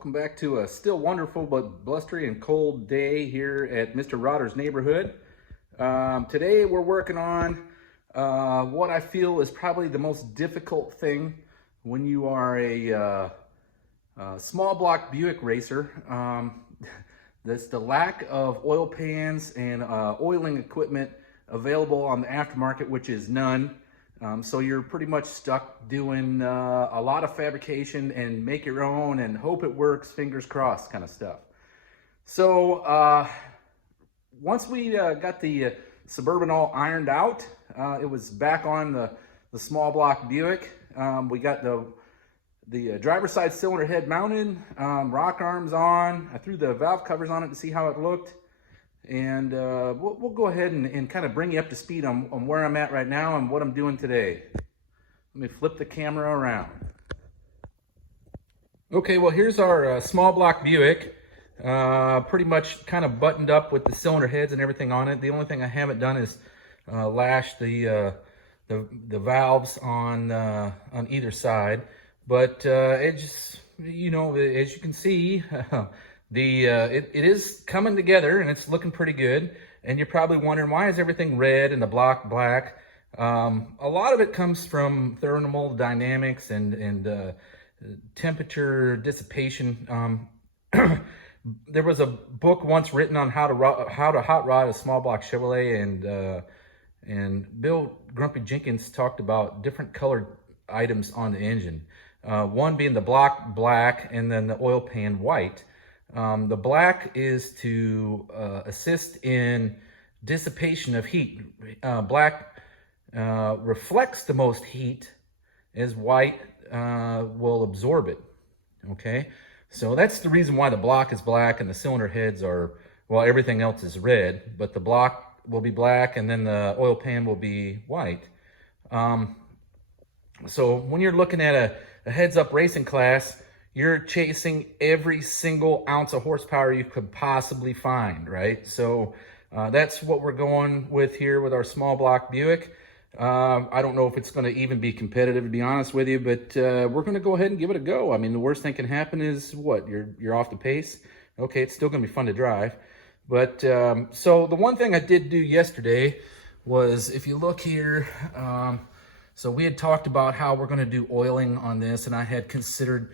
Welcome back to a still wonderful but blustery and cold day here at Mr. Rotter's neighborhood. Today we're working on what I feel is probably the most difficult thing when you are a small block Buick racer. That's the lack of oil pans and oiling equipment available on the aftermarket, which is none. So you're pretty much stuck doing a lot of fabrication and make your own and hope it works, fingers crossed kind of stuff. So once we got the Suburban all ironed out, it was back on the small block Buick. We got the driver's side cylinder head mounted, rock arms on. I threw the valve covers on it to see how it looked. And we'll go ahead and kind of bring you up to speed on where I'm at right now and what I'm doing today. Let me flip the camera around. Okay, well here's our small block Buick. Pretty much kind of buttoned up with the cylinder heads and everything on it. The only thing I haven't done is lash the valves on either side. But it just, you know, as you can see, it is coming together and it's looking pretty good. And you're probably wondering, why is everything red and the block black? A lot of it comes from thermal dynamics and temperature dissipation. There was a book once written on how to hot rod a small block Chevrolet, and Bill Grumpy Jenkins talked about different colored items on the engine. One being the block black and then the oil pan white. The black is to assist in dissipation of heat. Black reflects the most heat, as white will absorb it. Okay, so that's the reason why the block is black and the cylinder heads are, well, everything else is red, but the block will be black and then the oil pan will be white. So when you're looking at a heads-up racing class, you're chasing every single ounce of horsepower you could possibly find, right? So that's what we're going with here with our small block Buick. I don't know if it's going to even be competitive, to be honest with you, but we're going to go ahead and give it a go. I mean, the worst thing can happen is what? You're off the pace. Okay, it's still going to be fun to drive. But so the one thing I did do yesterday was, if you look here, so we had talked about how we're going to do oiling on this, and I had considered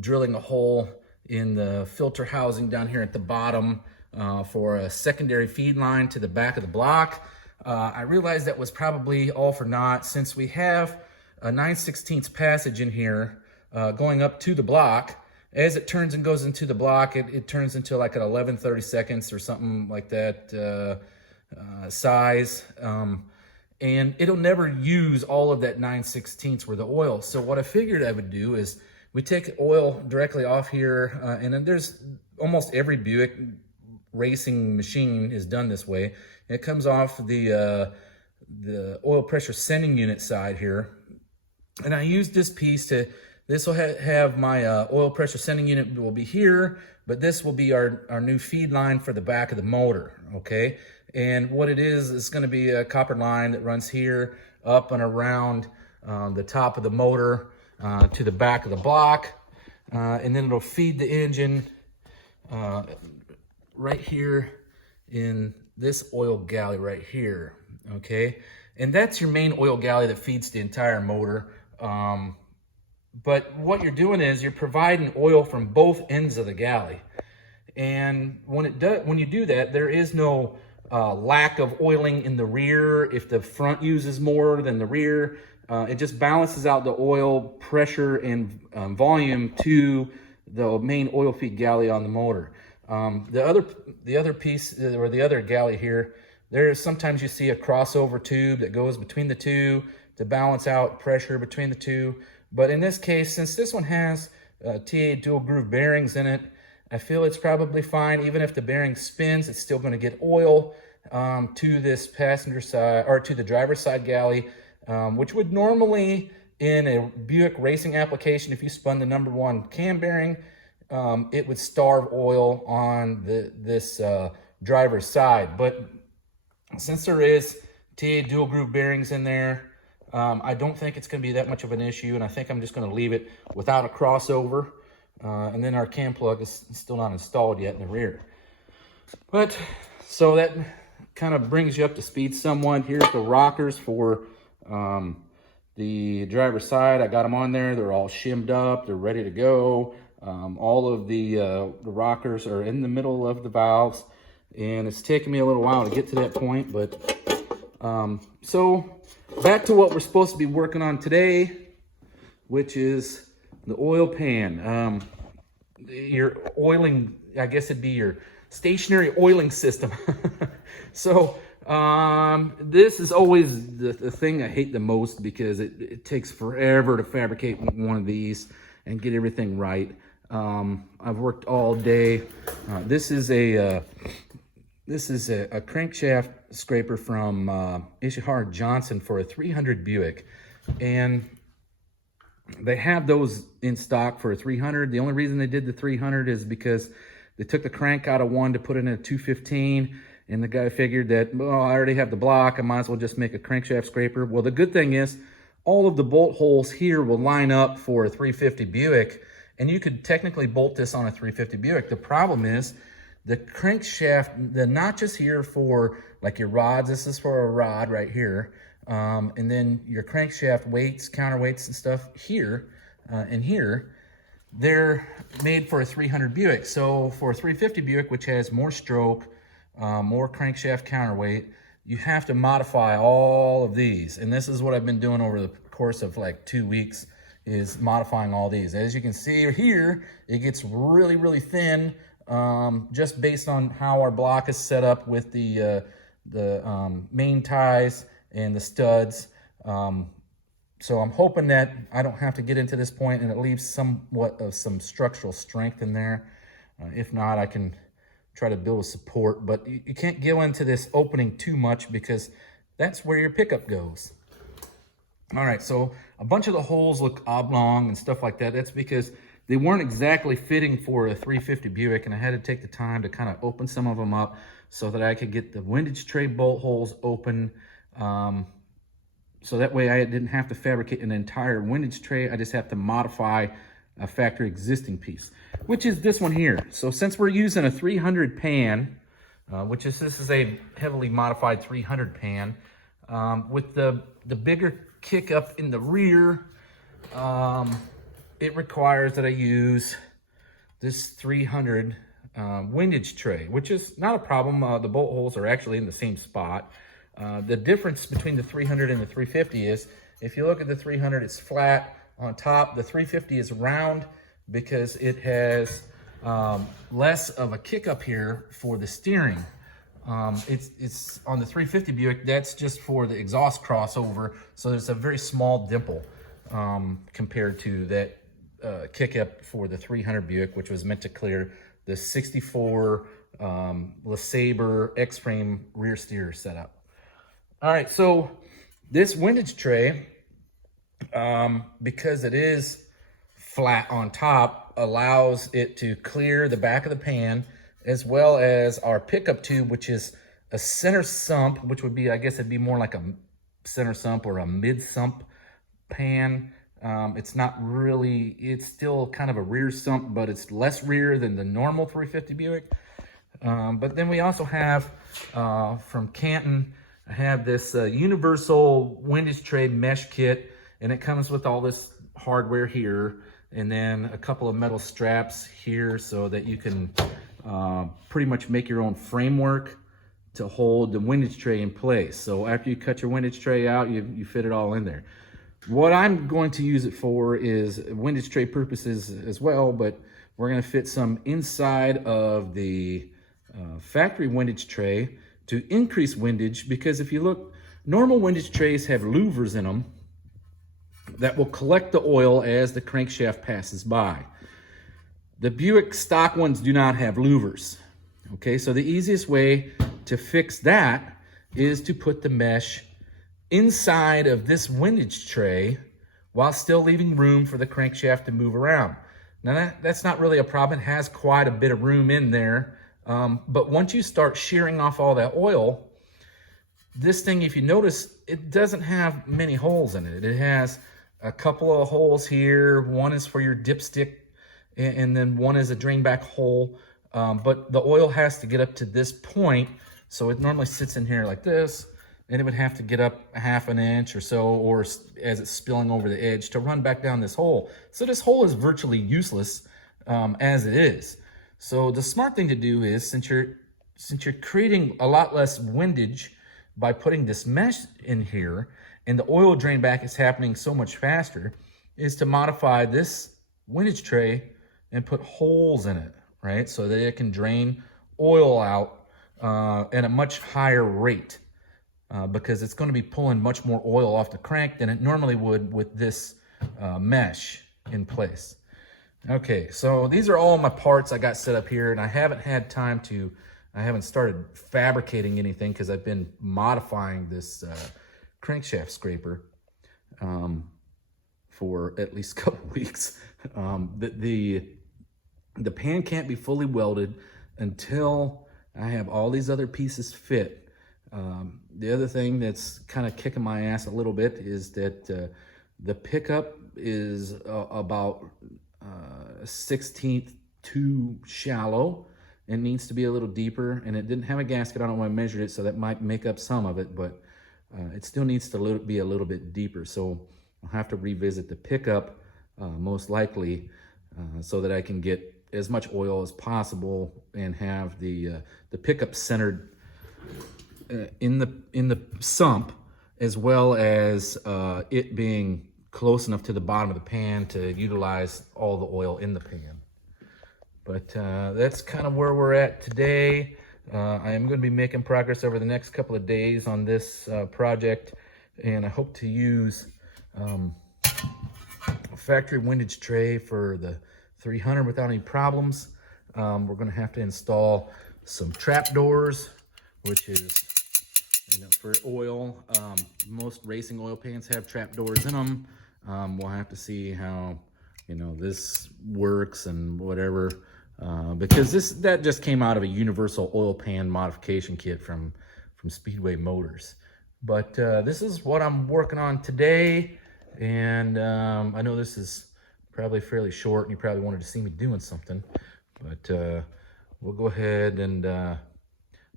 drilling a hole in the filter housing down here at the bottom for a secondary feed line to the back of the block. I realized that was probably all for naught, since we have a 9/16 passage in here going up to the block. As it turns and goes into the block, it turns into like an 11/32 or something like that size. And it'll never use all of that 9/16 worth of oil. So what I figured I would do is we take oil directly off here, and then there's almost every Buick racing machine is done this way. It comes off the oil pressure sending unit side here, and I use this piece to. This will have my oil pressure sending unit will be here, but this will be our new feed line for the back of the motor, okay? And what it is going to be a copper line that runs here up and around the top of the motor to the back of the block, and then it'll feed the engine right here in this oil galley right here, okay? And that's your main oil galley that feeds the entire motor. But what you're doing is you're providing oil from both ends of the galley. And when you do that, there is no lack of oiling in the rear. If the front uses more than the rear, it just balances out the oil pressure and volume to the main oil feed galley on the motor. The other piece, or the other galley here, sometimes you see a crossover tube that goes between the two to balance out pressure between the two. But in this case, since this one has TA dual groove bearings in it, I feel it's probably fine. Even if the bearing spins, it's still going to get oil to this passenger side, or to the driver's side galley, which would normally, in a Buick racing application, if you spun the #1 cam bearing, it would starve oil on this driver's side. But since there is TA dual groove bearings in there, I don't think it's going to be that much of an issue, and I think I'm just going to leave it without a crossover. And then our cam plug is still not installed yet in the rear. But, so that kind of brings you up to speed somewhat. Here's the rockers for the driver's side. I got them on there. They're all shimmed up. They're ready to go. All of the rockers are in the middle of the valves. And it's taken me a little while to get to that point. But, so back to what we're supposed to be working on today, which is the oil pan. Your oiling, I guess it'd be your stationary oiling system. So this is always the thing I hate the most, because it takes forever to fabricate one of these and get everything right. I've worked all day. This is a crankshaft scraper from Ishihara Johnson for a 300 Buick, and they have those in stock for a 300. The only reason they did the 300 is because they took the crank out of one to put it in a 215, and the guy figured that, well, I already have the block, I might as well just make a crankshaft scraper. Well, the good thing is all of the bolt holes here will line up for a 350 Buick, and you could technically bolt this on a 350 Buick. The problem is the crankshaft, the notches here for like your rods, this is for a rod right here, and then your crankshaft weights, counterweights and stuff here and here, they're made for a 300 Buick. So for a 350 Buick, which has more stroke, more crankshaft counterweight, you have to modify all of these. And this is what I've been doing over the course of like 2 weeks, is modifying all these. As you can see here, it gets really, really thin, just based on how our block is set up with the main ties and the studs. So I'm hoping that I don't have to get into this point and it leaves somewhat of some structural strength in there. If not, I can try to build a support, but you can't go into this opening too much, because that's where your pickup goes. All right, so a bunch of the holes look oblong and stuff like that. That's because they weren't exactly fitting for a 350 Buick, and I had to take the time to kind of open some of them up so that I could get the windage tray bolt holes open. So that way I didn't have to fabricate an entire windage tray. I just have to modify a factory existing piece, which is this one here. So since we're using a 300 pan, this is a heavily modified 300 pan, with the bigger kick up in the rear, it requires that I use this 300 windage tray, which is not a problem. The bolt holes are actually in the same spot. The difference between the 300 and the 350 is, if you look at the 300, it's flat on top. The 350 is round because it has less of a kick up here for the steering. It's on the 350 Buick, that's just for the exhaust crossover, so there's a very small dimple compared to that kick up for the 300 Buick, which was meant to clear the 64 LeSabre X-frame rear steer setup. All right, so this windage tray, because it is flat on top, allows it to clear the back of the pan, as well as our pickup tube, which is a center sump, which would be, I guess it'd be more like a center sump or a mid sump pan. It's not really, it's still kind of a rear sump, but it's less rear than the normal 350 Buick. But then we also have, from Canton, I have this universal windage tray mesh kit, and it comes with all this hardware here, and then a couple of metal straps here so that you can pretty much make your own framework to hold the windage tray in place. So after you cut your windage tray out, you fit it all in there. What I'm going to use it for is windage tray purposes as well, but we're going to fit some inside of the factory windage tray to increase windage, because if you look, normal windage trays have louvers in them that will collect the oil as the crankshaft passes by. The Buick stock ones do not have louvers. Okay, so the easiest way to fix that is to put the mesh inside of this windage tray while still leaving room for the crankshaft to move around. Now that's not really a problem. It has quite a bit of room in there. But once you start shearing off all that oil, this thing, if you notice, it doesn't have many holes in it. It has a couple of holes here. One is for your dipstick, and then one is a drain back hole. But the oil has to get up to this point, so it normally sits in here like this, and it would have to get up a half an inch or so, or as it's spilling over the edge, to run back down this hole. So this hole is virtually useless as it is. So the smart thing to do is, since you're creating a lot less windage by putting this mesh in here, and the oil drain back is happening so much faster, is to modify this windage tray and put holes in it, right? So that it can drain oil out at a much higher rate because it's going to be pulling much more oil off the crank than it normally would with this mesh in place. Okay, so these are all my parts I got set up here, and I haven't had time to, I haven't started fabricating anything because I've been modifying this crankshaft scraper for at least a couple weeks. The pan can't be fully welded until I have all these other pieces fit. The other thing that's kind of kicking my ass a little bit is that the pickup is about 1/16 too shallow. It needs to be a little deeper, and it didn't have a gasket on it when I measured it, so that might make up some of it, but it still needs to be a little bit deeper. So I'll have to revisit the pickup most likely so that I can get as much oil as possible and have the pickup centered in the sump, as well as it being close enough to the bottom of the pan to utilize all the oil in the pan. But that's kind of where we're at today. I am going to be making progress over the next couple of days on this project, and I hope to use a factory windage tray for the 300 without any problems. We're going to have to install some trap doors, which is, for oil. Most racing oil pans have trap doors in them. We'll have to see how this works and whatever, because that just came out of a universal oil pan modification kit from Speedway Motors. But this is what I'm working on today, and I know this is probably fairly short and you probably wanted to see me doing something, but we'll go ahead and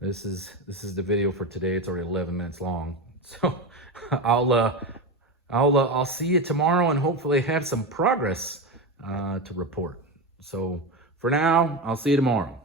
this is the video for today. It's already 11 minutes long, so I'll see you tomorrow and hopefully have some progress to report. So for now, I'll see you tomorrow.